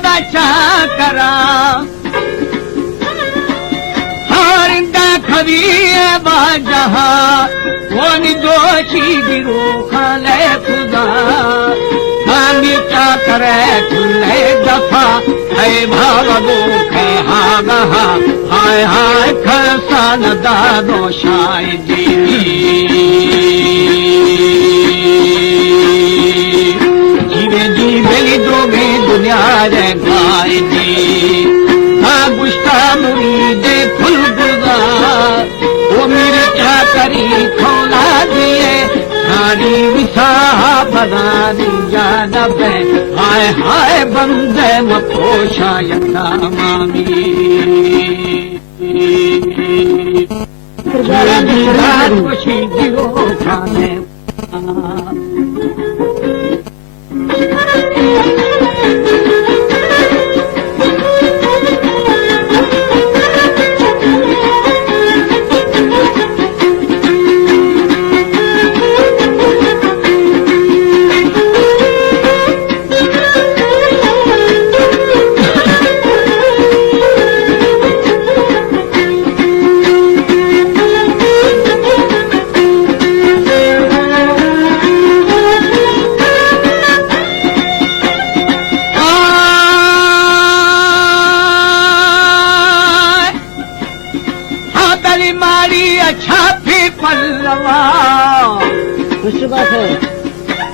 da chakara harinda khaviye bajaha wani doshi giro khale khuda hami chakare khule dafa hai bhagado khe hagaha hai hai khasan da doshai di दुनिया गाय दी गुस्ता मुरीदे full गुजार वो मेरे क्या करी खोला दिए सारी विसाह बना दी जानब हाय हाय बंदे मपोशा यता मामी खुशी दियो खाने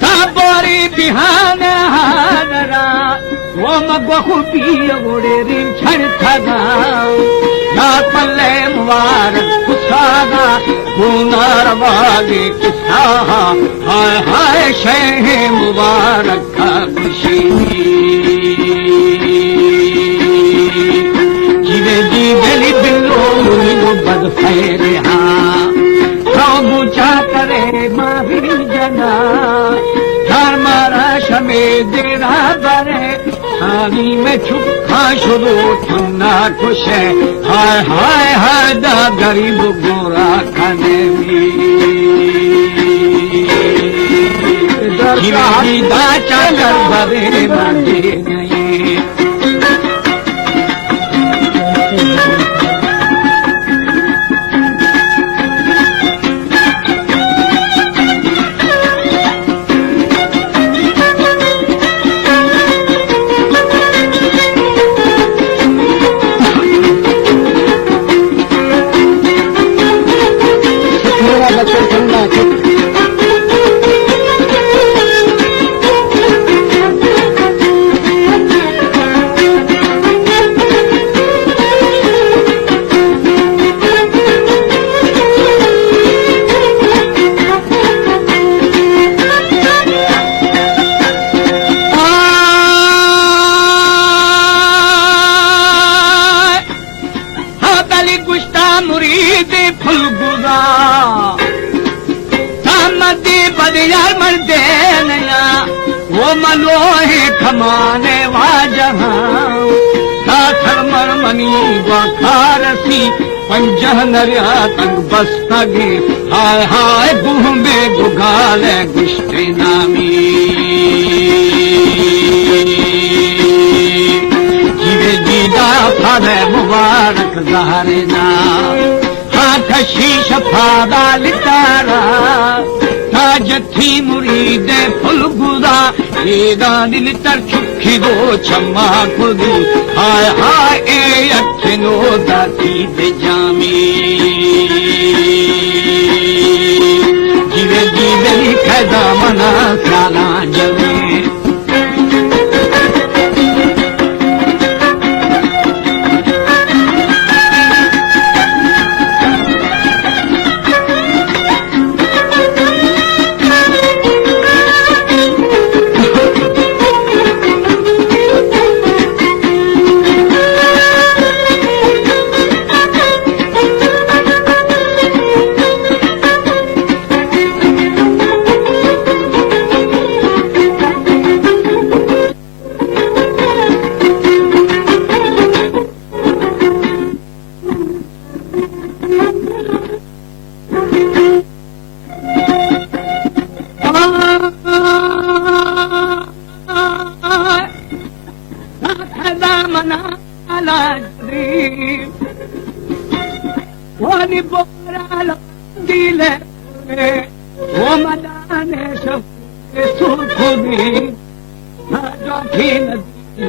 Sabori bihan hanara wo magwahu piya gode rim chhadthaga na palle mubarak kusada gunar wage kisaha hay hay sheh mubarak ka khushi jive jive billo muni bad khaire ha करे माही जना धर्मारा शमे देरा बरे थानी में छुपा शुरू ठन्ना खुश है हाय हाय हाय दा गरीब गोरा खाने में दा चाकर बरे मंदे नहीं मलोहे खमाने वाजहा दाथर मरमनी वखारसी पंजह नरिया तंग बस्तगी हाय हाय गुह में गुगाले गुश्ते नामी जीवे जीदा फादे मुबारक ज़हरे ना हाथ शीश फादा लितारा जथी मुरीदे फुल गुदा येदा दिल तर चुखी दो छम्मा खुदी हाय हाय ए अठनो दाती दे जामी जीवे जीवे खैदा मना साला जवे मनाला वनी बोराला दिले वो मदाने सब सुखुदी जो खिन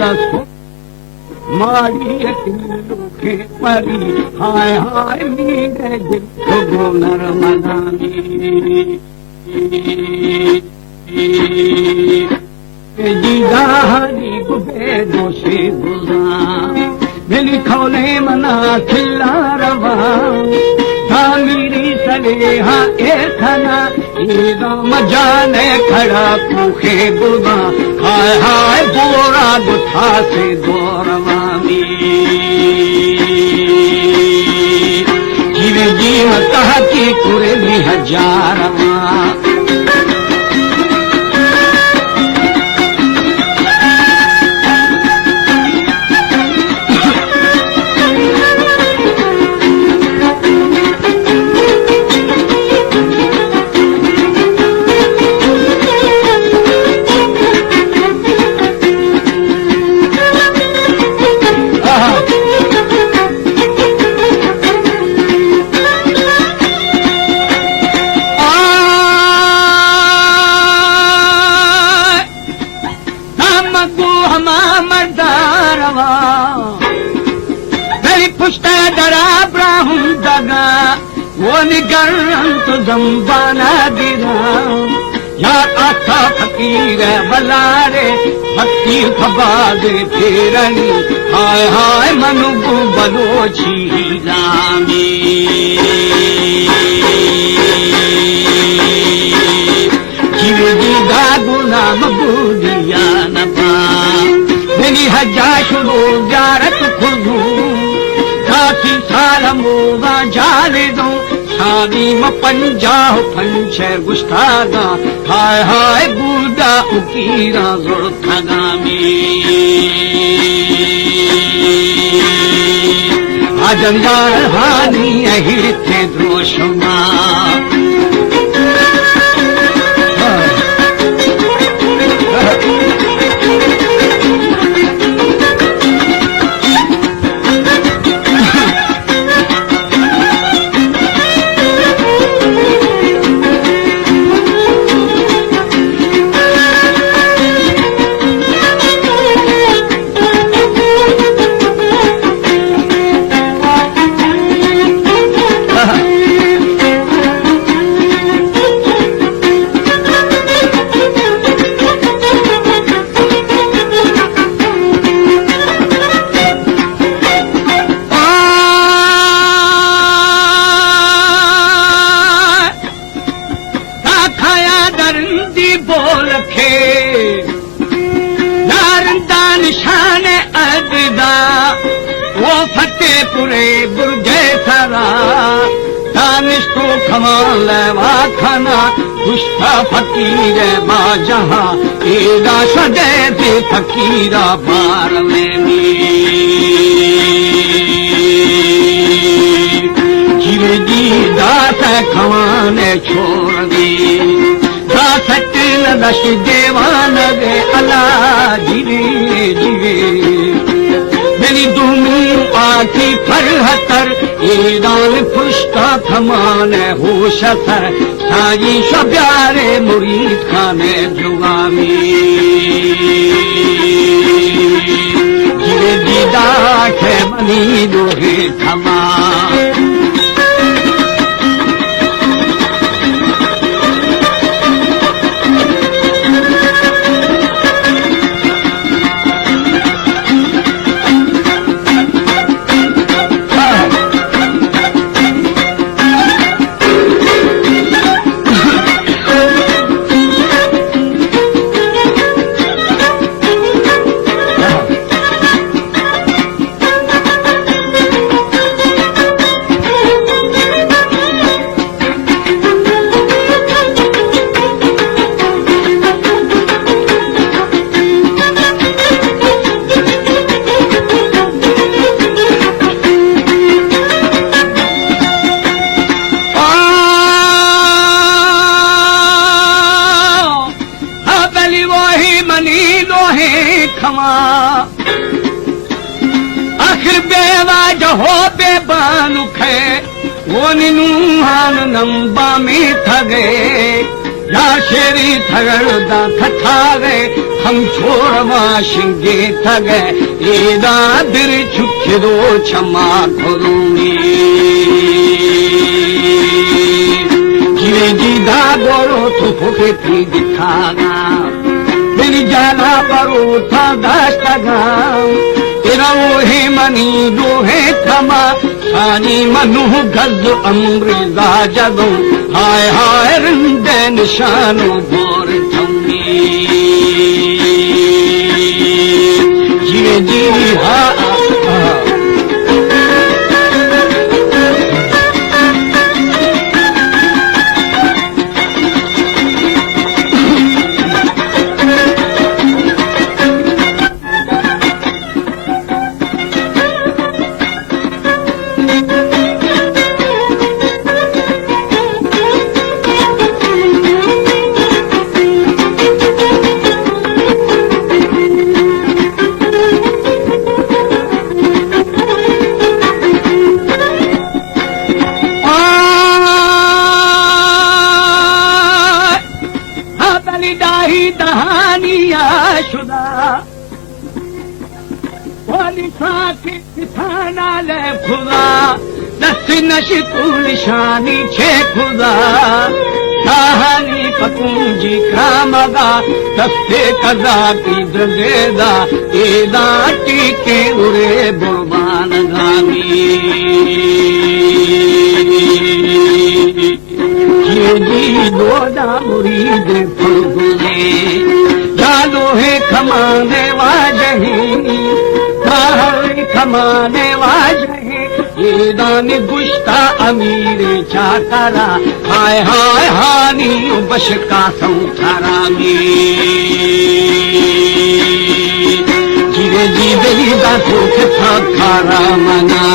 दसो मारी के परी हाय हाय मीरे दिल को गोनर मदानी जीदानी गुबे दोषी गुजा मिली खौले मना खिला रवा मेरी सलेहा एखना ईदा मजाने खड़ा पूखे गुबा हाय हाय बोरा गुथा से दोरवानी जीवे जीव कहा की कुरेली हजारवा तो जम्बाना दिरा यार आता फकीर बलारे भक्ति खबादे फेरनी हाय हाय मनुगु बलोची रामी जीवे जीदा गुलाम बुदिया नबा मेरी हजाश लोग जारत खुदू साथी सारा मोगा जाले दो शादी म 50 पंचे गुस्तागा हाय हाय गुदा उकीरा जोर थगामी आजंगार हानी अहिते द्रोशमा फतेपुरे बुर्जे सरा दानिश को कमाल वाखना दुष्टा फकीर बाजहा एदा सदैव फकीरा बार लेनी जीवे जी दास खवाने छोड़ दी दासट नश देवान गे अला जीवे जीवे मेरी दूमी आखी फरहतर ईदान पुष्टा थमाने होश सर साई शब्यारे मुरीद खाने जुगामी जीवे दीदा खे मनी लोहे थमा आखिर बेवाज हो बेबानु खे वो निनूहान नंबा में थगे या शेरी थगड़दा थठागे हम छोड़वा शिंगे थगे एदा दिर छुखिदो क्षमा करूंगी जीवे जीदा गोरो तो फुके थी दिखागा मेरी जाना परो था दाश्तगा तेरा वो है मनी दो है थमा सानी मनु गज अमृदा जदो हाय हाय रिंदे निशानो बोर थमी जीवे जी हा निशानी छे खुदा कहानी पतूंजी क्रामदा दस्ते कदा की द्रगेदा एदा टीके उरे बुरबान गानी ये जी दोदा मुरीद फुलगुले जालो है खमाने वाजही काहरी खमाने वाजही दानी गुश्ता अमीरे चाकरा हाय हाय हानी बश का संसारामी जीवे जीवे दा सुख खारा मना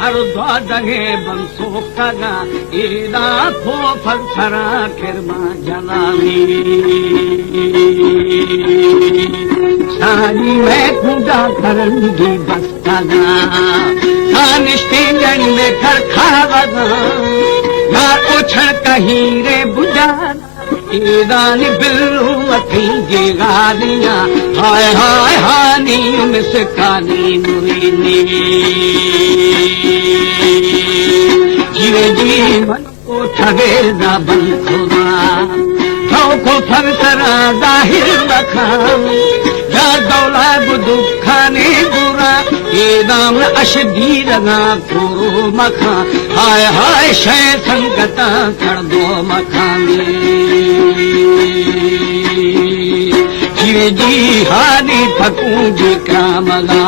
हर द्वादहे बंसोक्तगा एदा खो फलसरा किरमा जलामी सानी मैं खुदा करंगी बस्तगा सानिश्ते जन में कर खावगा यार उछल कहीं रे बुझाना ईदान बिल्लू मथी गालिया हाय हाय हानी मिस कानी मुरीनी जीवे जीवन को ठगे ना बन खुदा को फरसरा जाहिर मखाम या दौला दुखाने बुरा ईदाम अशदीर ना खोरो मखा हाय हाय शय संगता कर दो मखानी जीवे जी हानी थकूं जी कामगा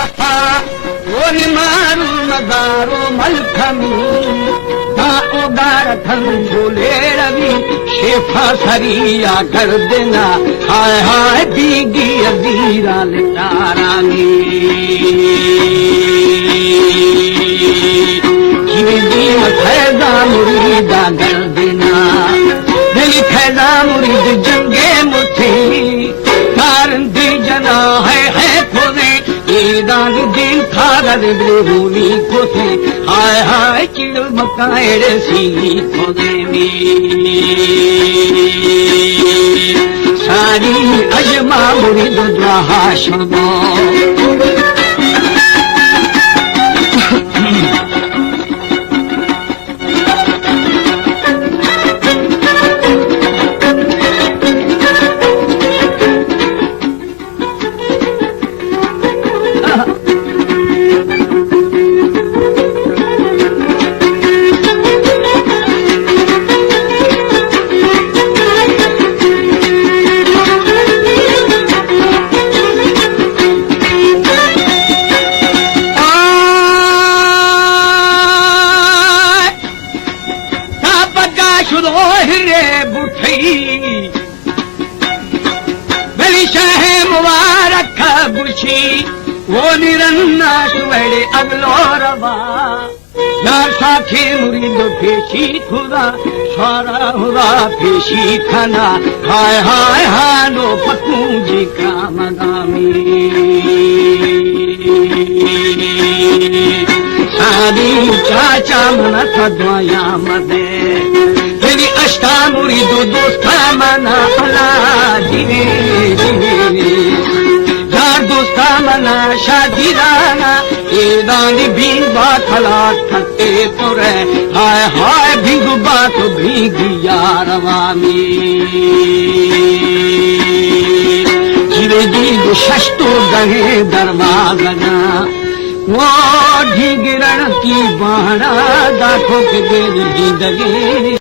ओरी मारू मदारो मलखमी दा उदार थन झोले रवि शेफा सरिया कर देना हाय हाय बीगी अजीरा लटारानी जीवी फैजा मुरीदा कर देना दिली फैजा मुरीद जंगे मुठी कारंदी जना है खोदे ईदान दिन खागद ब्रूनी खोसे हाय हाय चिड़ मकाएड़ सी खोदे सारी अजमा मुरीद द्वाहा शुनो हिरे बुठी बड़ी शाह मुबारक बुशी वो निरन्ना सुवेड़े अगलो रवा यार साथी मुरीद फेशी खुदा सारा हुआ फेशी खाना हाय हाय हानो पकू जी का मदामी सारी चाचा मन थद्वाया मदे अष्टा मुरीदो दोस्ता मना अला जीवे यार दोस्ता मना शादी राना ए दानी भीग बात हला थके तो रे हाय हाय भीग बात भीगी यारवामी जीवे जीव शस्तो गहे दरवाज़ना वो ढीगरण की बाड़ा दाखों के जिंदगी